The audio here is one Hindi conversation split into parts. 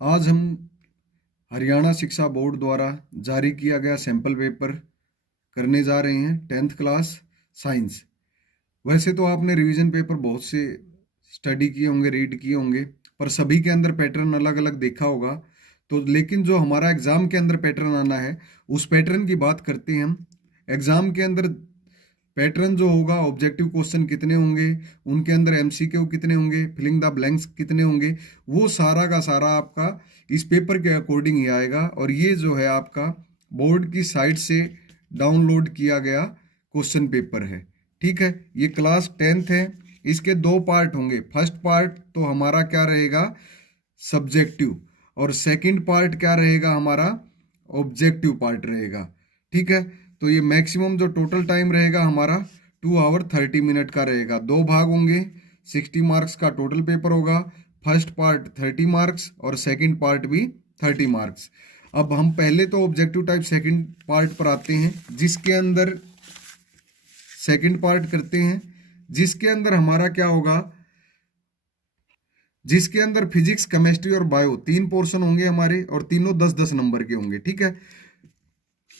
आज हम हरियाणा शिक्षा बोर्ड द्वारा जारी किया गया सैंपल पेपर करने जा रहे हैं 10th क्लास साइंस। वैसे तो आपने रिवीजन पेपर बहुत से स्टडी किए होंगे, रीड किए होंगे, पर सभी के अंदर पैटर्न अलग अलग देखा होगा। तो लेकिन जो हमारा एग्जाम के अंदर पैटर्न आना है, उस पैटर्न की बात करते हैं हम। एग्जाम के अंदर पैटर्न जो होगा, ऑब्जेक्टिव क्वेश्चन कितने होंगे, उनके अंदर एमसीक्यू कितने होंगे, फिलिंग द ब्लैंक्स कितने होंगे, वो सारा का सारा आपका इस पेपर के अकॉर्डिंग ही आएगा। और ये जो है आपका बोर्ड की साइट से डाउनलोड किया गया क्वेश्चन पेपर है। ठीक है, ये क्लास 10th है। इसके दो पार्ट होंगे। फर्स्ट पार्ट तो हमारा क्या रहेगा, सब्जेक्टिव, और सेकंड पार्ट क्या रहेगा हमारा, ऑब्जेक्टिव पार्ट रहेगा। ठीक है, तो ये मैक्सिमम जो टोटल टाइम रहेगा हमारा 2 आवर 30 मिनट का रहेगा। दो भाग होंगे, 60 मार्क्स का टोटल पेपर होगा। फर्स्ट पार्ट 30 मार्क्स और सेकंड पार्ट भी 30 मार्क्स। अब हम पहले तो ऑब्जेक्टिव टाइप सेकंड पार्ट पर आते हैं, जिसके अंदर सेकंड पार्ट करते हैं, जिसके अंदर हमारा क्या होगा, जिसके अंदर फिजिक्स, केमिस्ट्री और बायो तीन पोर्शन होंगे हमारे, और तीनों 10-10 नंबर के होंगे। ठीक है,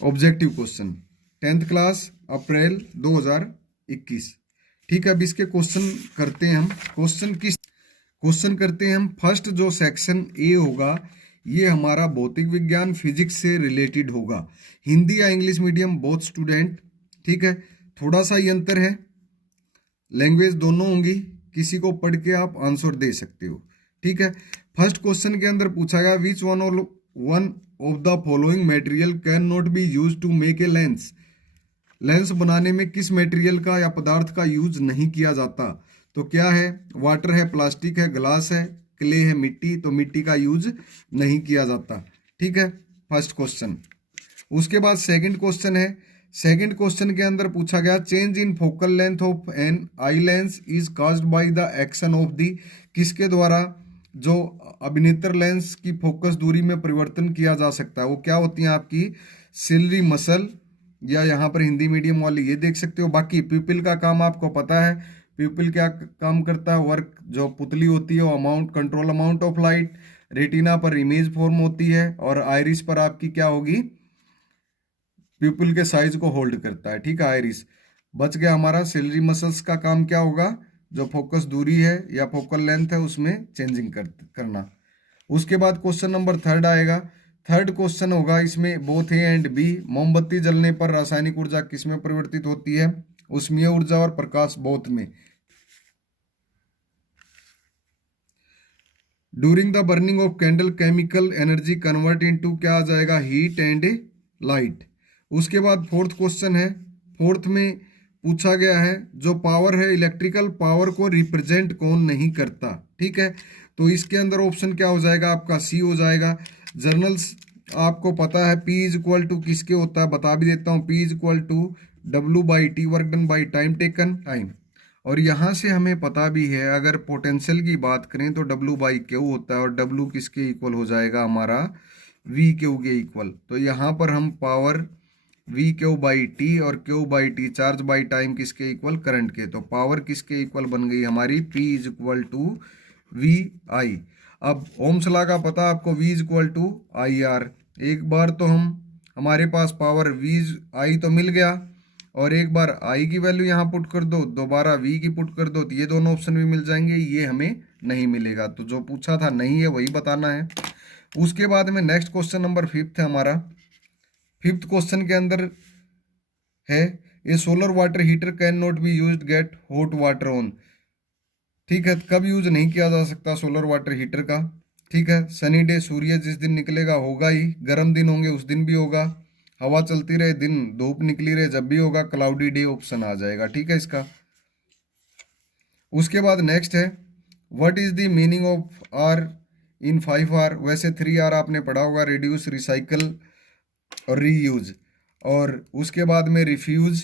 ऑब्जेक्टिव क्वेश्चन 10th क्लास अप्रैल 2021। ठीक है, अब इसके क्वेश्चन करते हैं हम। क्वेश्चन करते हैं हम। फर्स्ट जो सेक्शन ए होगा, ये हमारा भौतिक विज्ञान फिजिक्स से रिलेटेड होगा। हिंदी या इंग्लिश मीडियम बोथ स्टूडेंट। ठीक है, थोड़ा सा ही अंतर है, लैंग्वेज दोनों होंगी, किसी को पढ़ के आप आंसर दे सकते हो। ठीक है, फर्स्ट क्वेश्चन के अंदर पूछा गया, which one of the following material can not be use to make a lens. Lens बनाने में किस मटेरियल का या पदार्थ का यूज नहीं किया जाता। तो क्या है, वाटर है, प्लास्टिक है, ग्लास है, क्ले है, मिट्टी। तो मिट्टी का यूज नहीं किया जाता। ठीक है, फर्स्ट क्वेश्चन। उसके बाद सेकंड क्वेश्चन है। सेकंड क्वेश्चन के अंदर पूछा गया, change in focal length of an eye lens is caused by the action of the. किसके द्वारा जो अभिनेत्र लेंस की फोकस दूरी में परिवर्तन किया जा सकता है, वो क्या होती है आपकी सिलरी मसल, या यहाँ पर हिंदी मीडियम वाले ये देख सकते हो। बाकी प्यूपिल का काम आपको पता है। प्यूपिल क्या काम करता है, वर्क, जो पुतली होती है वो amount, control amount of light. Retina पर इमेज फॉर्म होती है, और आइरिस पर आपकी क्या होगी, प्यूपिल के साइज को होल्ड करता है। ठीक है, आइरिस बच गया हमारा। सिलरी मसल्स का काम क्या होगा, जो फोकस दूरी है या फोकल लेंथ है उसमें चेंजिंग करना। उसके बाद क्वेश्चन नंबर थर्ड आएगा। थर्ड क्वेश्चन होगा, इसमें बोथ ए एंड बी। मोमबत्ती जलने पर रासायनिक ऊर्जा किसमें परिवर्तित होती है, उष्मीय ऊर्जा और प्रकाश बोथ में। During the burning of candle chemical energy convert into क्या आ जाएगा, हीट एंड लाइट। उसके बाद फोर्थ क्वेश्चन है। फोर्थ में पूछा गया है, जो पावर है, इलेक्ट्रिकल पावर को रिप्रेजेंट कौन नहीं करता। ठीक है, तो इसके अंदर ऑप्शन क्या हो जाएगा आपका, सी हो जाएगा। जर्नल्स आपको पता है, P इज इक्वल टू किसके होता है, बता भी देता हूँ। P is equal to W/T, work done by time taken, time. और यहाँ से हमें पता भी है, अगर पोटेंशियल की बात करें तो W/Q होता है, और W किसके इक्वल हो जाएगा हमारा, VQ के इक्वल। तो यहाँ पर हम पावर VQ/T और Q/T, चार्ज बाई टाइम, किसके इक्वल, करंट के। तो पावर किसके इक्वल बन गई हमारी, P is equal to VI। अब ओम्स लॉ का पता आपको, V is equal to IR। एक बार तो हमारे पास पावर VI तो मिल गया, और एक बार I की वैल्यू यहाँ पुट कर दो, दोबारा V की पुट कर दो, तो ये दोनों ऑप्शन भी मिल जाएंगे। ये हमें नहीं मिलेगा, तो जो पूछा था नहीं है वही बताना है। उसके बाद में नेक्स्ट क्वेश्चन नंबर 5th है हमारा। 5th क्वेश्चन के अंदर है, a solar water heater can not be used get hot water on. ठीक है, कब यूज नहीं किया जा सकता सोलर वाटर हीटर का। ठीक है, सनी डे, सूर्य जिस दिन निकलेगा होगा ही, गर्म दिन होंगे उस दिन भी होगा, हवा चलती रहे, दिन धूप निकली रहे जब भी होगा, क्लाउडी डे ऑप्शन आ जाएगा। ठीक है इसका। उसके बाद नेक्स्ट है, what is the meaning of R in 5R। वैसे 3R आपने पढ़ा होगा, रिड्यूस, रिसाइकल और रीयूज। और उसके बाद में रिफ्यूज,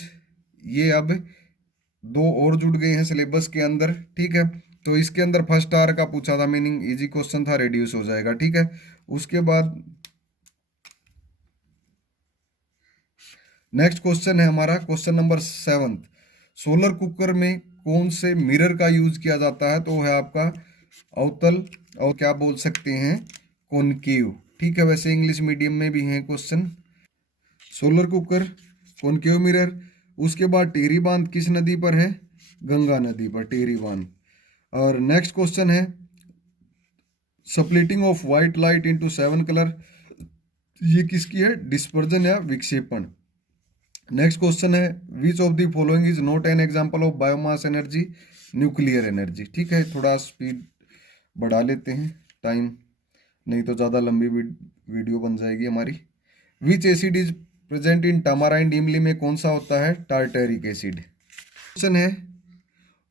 ये अब दो और जुड़ गए हैं सिलेबस के अंदर। ठीक है, तो इसके अंदर फर्स्ट आर का पूछा था मीनिंग, इजी क्वेश्चन था, रिड्यूस हो जाएगा। ठीक है, उसके बाद नेक्स्ट क्वेश्चन है हमारा, क्वेश्चन नंबर 7। सोलर कुकर में कौन से मिरर का यूज किया जाता है, तो है आपका अवतल, और क्या बोल सकते हैं, कॉनकेव, ठीक है, वैसे इंग्लिश मीडियम में भी हैं question. Solar cooker, concave mirror. उसके बाद टिहरी बांध किस नदी पर है? गंगा नदी पर टिहरी बांध। और नेक्स्ट क्वेश्चन है splitting of white light into 7 colour, ये किसकी है? डिस्पर्जन या विक्षेपण। नेक्स्ट क्वेश्चन है which of the following is not an example of biomass energy? Nuclear energy, ठीक है। थोड़ा स्पीड बढ़ा लेते हैं टाइम, नहीं तो ज़्यादा लंबी वीडियो बन जाएगी हमारी। Which acid is present in tamarind इमली में कौन सा होता है? Tartaric acid. क्वेश्चन है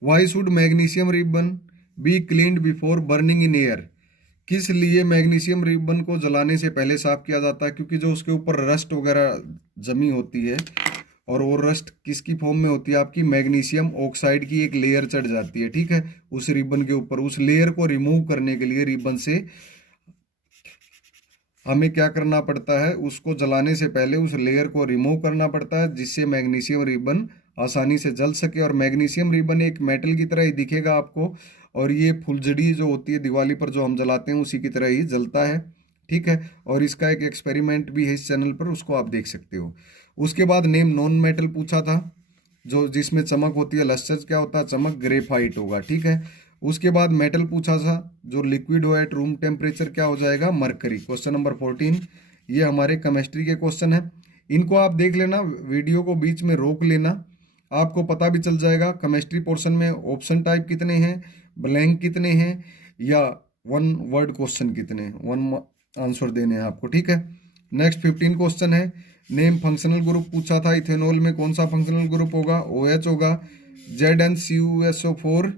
why should magnesium ribbon be cleaned before burning in air? किस लिए मैग्नीशियम रिबन को जलाने से पहले साफ किया जाता है? क्योंकि जो उसके ऊपर रस्ट वगैरह जमी होती है, और वो रस्ट किसकी फॉर्म में होती है? आपकी मैग्नीशियम ऑक्साइड की एक लेयर चढ़ जाती है, ठीक है, उस रिबन के ऊपर। उस लेयर को रिमूव करने के लिए रिबन से हमें क्या करना पड़ता है? उसको जलाने से पहले उस लेयर को रिमूव करना पड़ता है, जिससे मैग्नीशियम रिबन आसानी से जल सके। और मैग्नीशियम रिबन एक मेटल की तरह ही दिखेगा आपको, और ये फुलझड़ी जो होती है दिवाली पर जो हम जलाते हैं उसी की तरह ही जलता है, ठीक है। और इसका एक एक्सपेरिमेंट भी है इस चैनल पर, उसको आप देख सकते हो। उसके बाद नेम नॉन मेटल पूछा था, जो जिसमें चमक होती है, लस्टर क्या होता है? चमक, ग्रेफाइट होगा, ठीक है। उसके बाद मेटल पूछा था जो लिक्विड हो एट रूम टेम्परेचर, क्या हो जाएगा? मरकरी। क्वेश्चन नंबर 14, ये हमारे केमिस्ट्री के क्वेश्चन है। इनको आप देख लेना, वीडियो को बीच में रोक लेना, आपको पता भी चल जाएगा केमिस्ट्री पोर्शन में ऑप्शन टाइप कितने हैं, ब्लैंक कितने हैं, या वन वर्ड क्वेश्चन कितने हैं, वन आंसर देने हैं आपको, ठीक है। नेक्स्ट 15 क्वेश्चन है नेम फंक्शनल ग्रुप पूछा था। इथेनॉल में कौन सा फंक्शनल ग्रुप होगा? OH होगा। ZnCuSO4।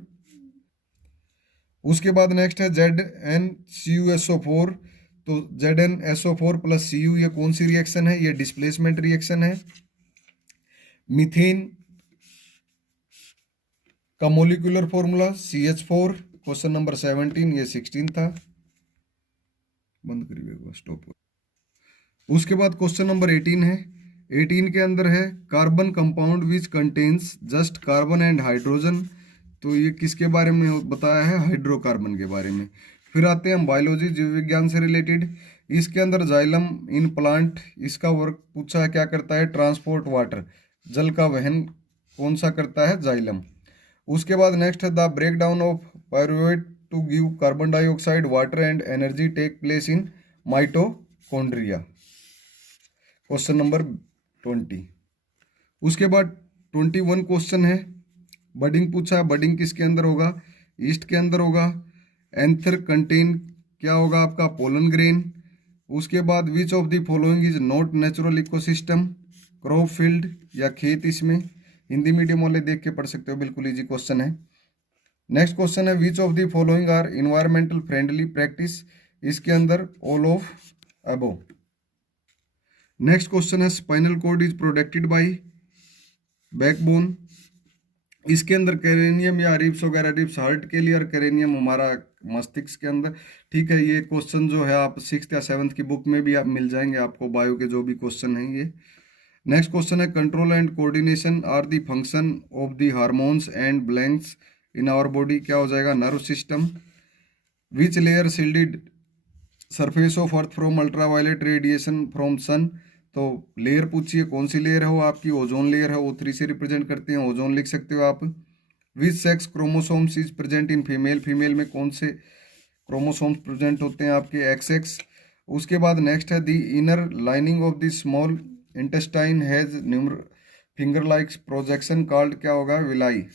उसके बाद नेक्स्ट है ZnCuSO4, तो ZnSO4 प्लस Cu ये कौन सी रिएक्शन है? ये डिस्प्लेसमेंट रिएक्शन है। मीथेन का molecular formula CH4। Question number 17, ये 16 था, बंद करिएगा, स्टॉप। उसके बाद क्वेश्चन नंबर 18 है। 18 के अंदर है carbon compound which contains just carbon and hydrogen, तो ये किसके बारे में बताया है? हाइड्रोकार्बन के बारे में। फिर आते हैं हम बायोलॉजी, जीव विज्ञान से रिलेटेड। इसके अंदर जाइलम इन प्लांट, इसका वर्क पूछा है, क्या करता है? ट्रांसपोर्ट वाटर, जल का वहन कौन सा करता है? जाइलम। उसके बाद नेक्स्ट है the break down of pyruvate to give carbon dioxide water and energy take place in mitochondria. Question number 20। उसके बाद 21 क्वेश्चन है बडिंग पूछा है। बडिंग किसके अंदर होगा? ईस्ट के अंदर होगा। एंथर कंटेन क्या होगा आपका? Pollen grain. उसके बाद विच of the following is not natural ecosystem? Crop field या खेत। इसमें हिंदी मीडियम वाले देख के पढ़ सकते हो, बिल्कुल इजी क्वेश्चन है। नेक्स्ट क्वेश्चन है which of the following are environmental friendly practice? इसके अंदर all of above. Next question है spinal cord is protected by backbone. इसके अंदर कैरेनियम या रिब्स वगैरह, रिब्स हार्ट के लिए और कैरेनियम हमारा मस्तिष्क के अंदर, ठीक है। ये क्वेश्चन जो है आप 6th या 7th की बुक में भी आप मिल जाएंगे आपको, बायो के जो भी क्वेश्चन हैं ये। नेक्स्ट क्वेश्चन है control and coordination are the function of the hormones and blanks in our body, क्या हो जाएगा? Nerve system. Which layer shielded surface of earth from ultraviolet radiation from sun, तो लेयर पूछिए कौन सी लेयर है वो आपकी? ओजोन लेयर है, O3 से रिप्रेजेंट करते हैं, ओजोन लिख सकते हो आप। Which sex chromosomes is present in female, female में कौन से क्रोमोसोम्स प्रेजेंट होते हैं आपके? XX। उसके बाद नेक्स्ट है the inner lining of the small intestine has न्यूमर finger like projection called, क्या होगा? विलाई,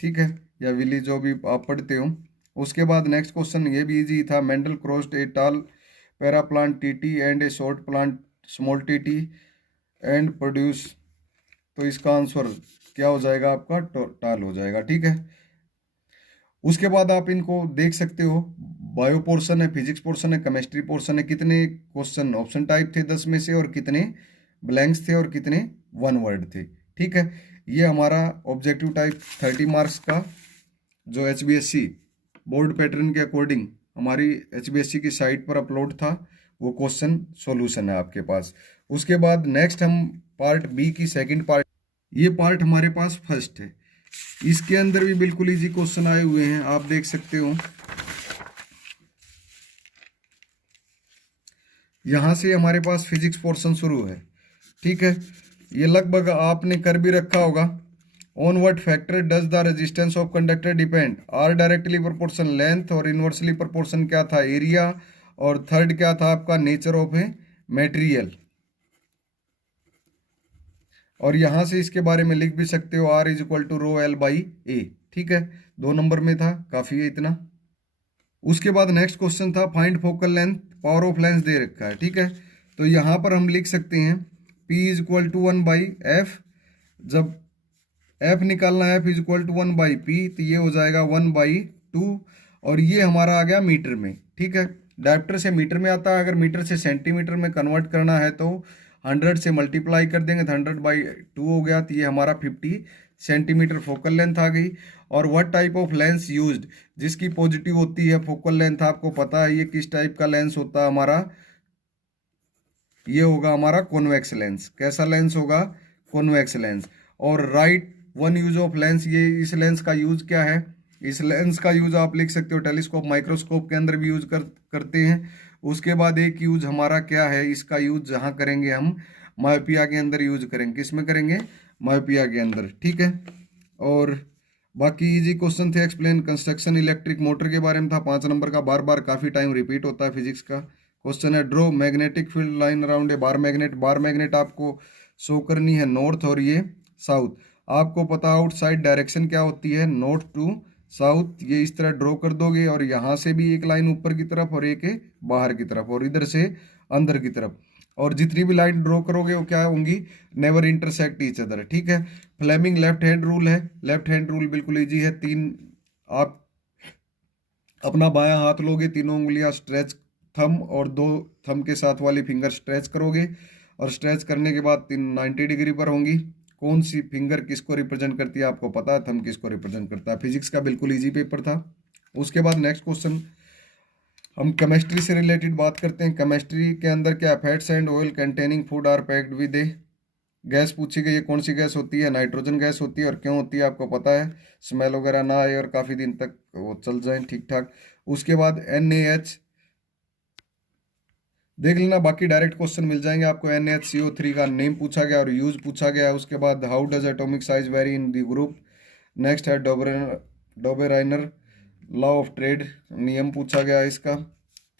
ठीक है, या विली, जो भी आप पढ़ते हो। उसके बाद नेक्स्ट क्वेश्चन ये भी इजी था। मेंडल क्रॉस्ड ए टाल para plant TT and A short plant small TT and produce, तो इसका आंसर क्या हो जाएगा आपका? टाल हो जाएगा, ठीक है। उसके बाद आप इनको देख सकते हो, बायो पोर्शन है, फिजिक्स पोर्शन है, केमिस्ट्री पोर्शन है। कितने क्वेश्चन ऑप्शन टाइप थे 10 में से, और कितने ब्लैंक्स थे, और कितने वन वर्ड थे, ठीक है। ये हमारा ऑब्जेक्टिव टाइप 30 मार्क्स का जो HBSC बोर्ड पैटर्न के अकॉर्डिंग हमारी HBSC की साइट पर अपलोड था, वो क्वेश्चन सॉल्यूशन है आपके पास। उसके बाद नेक्स्ट हम पार्ट B की सेकंड पार्ट, ये पार्ट हमारे पास फर्स्ट है। इसके अंदर भी बिल्कुल इजी क्वेश्चन आए हुए हैं, आप देख सकते हो। यहाँ से हमारे पास फिजिक्स पोर्शन शुरू है, ठीक है। ये लगभग आपने कर भी रखा होगा। On what factor does the resistance of conductor depend? Are directly proportion length, और इन्वर्सली प्रोपोर्शन क्या था? एरिया, और थर्ड क्या था आपका? Nature of a material. और यहां से इसके बारे में लिख भी सकते हो, R is equal to rho L by A, ठीक है। 2 नंबर में था, काफी है इतना। उसके बाद नेक्स्ट क्वेश्चन था find focal length, power of lens दे रखा है, ठीक है। तो यहाँ पर हम लिख सकते हैं P is equal to 1/f। जब f निकालना है, F is equal to 1/p, तो ये हो जाएगा 1/2, और ये हमारा आ गया मीटर में, ठीक है। डायप्टर से मीटर में आता है, अगर मीटर से सेंटीमीटर में कन्वर्ट करना है तो 100 से मल्टीप्लाई कर देंगे तो 100/2 हो गया, तो ये हमारा 50 सेंटीमीटर फोकल लेंथ आ गई। और what type of lens used, जिसकी पॉजिटिव होती है फोकल लेंथ, आपको पता है ये किस टाइप का लेंस होता है हमारा? ये होगा हमारा कॉन्वेक्स लेंस। कैसा लेंस होगा? Convex lens. और write one use of lens, ये इस लेंस का यूज क्या है? इस लेंस का यूज आप लिख सकते हो टेलीस्कोप, माइक्रोस्कोप के अंदर भी यूज करते हैं। उसके बाद एक यूज हमारा क्या है, इसका यूज जहाँ करेंगे हम मायोपिया के अंदर यूज करेंगे। किस में करेंगे? मायोपिया के अंदर, ठीक है। और बाकी इजी क्वेश्चन थे। एक्सप्लेन कंस्ट्रक्शन इलेक्ट्रिक मोटर के बारे में था, 5 नंबर का, बार बार काफी टाइम रिपीट होता है फिजिक्स का क्वेश्चन है। Draw magnetic field line around a bar magnet. Bar magnet आपको शो करनी है नॉर्थ और ये साउथ। आपको पता आउटसाइड डायरेक्शन क्या होती है? North to south. ये इस तरह ड्रॉ कर दोगे, और यहाँ से भी एक लाइन ऊपर की तरफ और एक बाहर की तरफ, और इधर से अंदर की तरफ। और जितनी भी लाइन ड्रॉ करोगे वो क्या होंगी? नेवर इंटरसेक्ट ईच अदर, ठीक है। फ्लेमिंग लेफ्ट हैंड रूल है। लेफ्ट हैंड रूल बिल्कुल इजी है। आप अपना बायां हाथ लोगे, 3 उंगलियां स्ट्रेच, थम और 2 थम के साथ वाली फिंगर स्ट्रेच करोगे, और स्ट्रेच करने के बाद 90 डिग्री पर होंगी। कौन सी फिंगर किसको रिप्रेजेंट करती है आपको पता है, थम किसको रिप्रेजेंट करता है। फिजिक्स का बिल्कुल इजी पेपर था। उसके बाद नेक्स्ट क्वेश्चन, हम केमिस्ट्री से रिलेटेड बात करते हैं। केमिस्ट्री के अंदर क्या? Fats and oil containing food are packed with a gas पूछी गई है। कौन सी गैस होती है? नाइट्रोजन गैस होती है। और क्यों होती है आपको पता है? स्मेल वगैरह ना आए और काफ़ी दिन तक वो चल जाए ठीक ठाक। उसके बाद NaH देख लेना, बाकी डायरेक्ट क्वेश्चन मिल जाएंगे आपको। NaHCO3 का नेम पूछा गया और यूज पूछा गया। उसके बाद how does atomic size vary in the group. Next है डोबेराइनर लॉ ऑफ ट्रेड, नियम पूछा गया इसका।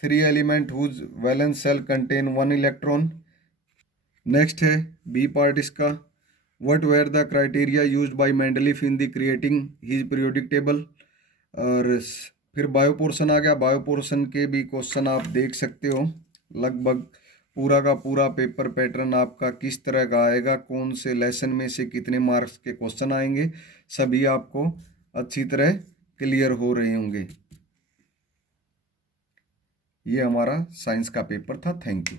3 element whose valence shell contain 1 electron. Next है बी पार्ट इसका, what were the criteria used by Mendeleev in the creating his periodic table. और फिर बायो पोर्शन आ गया। बायो पोर्शन के भी क्वेश्चन आप देख सकते हो। लगभग पूरा का पूरा पेपर पैटर्न आपका किस तरह का आएगा, कौन से लेसन में से कितने मार्क्स के क्वेश्चन आएंगे, सभी आपको अच्छी तरह क्लियर हो रहे होंगे। ये हमारा साइंस का पेपर था। Thank you.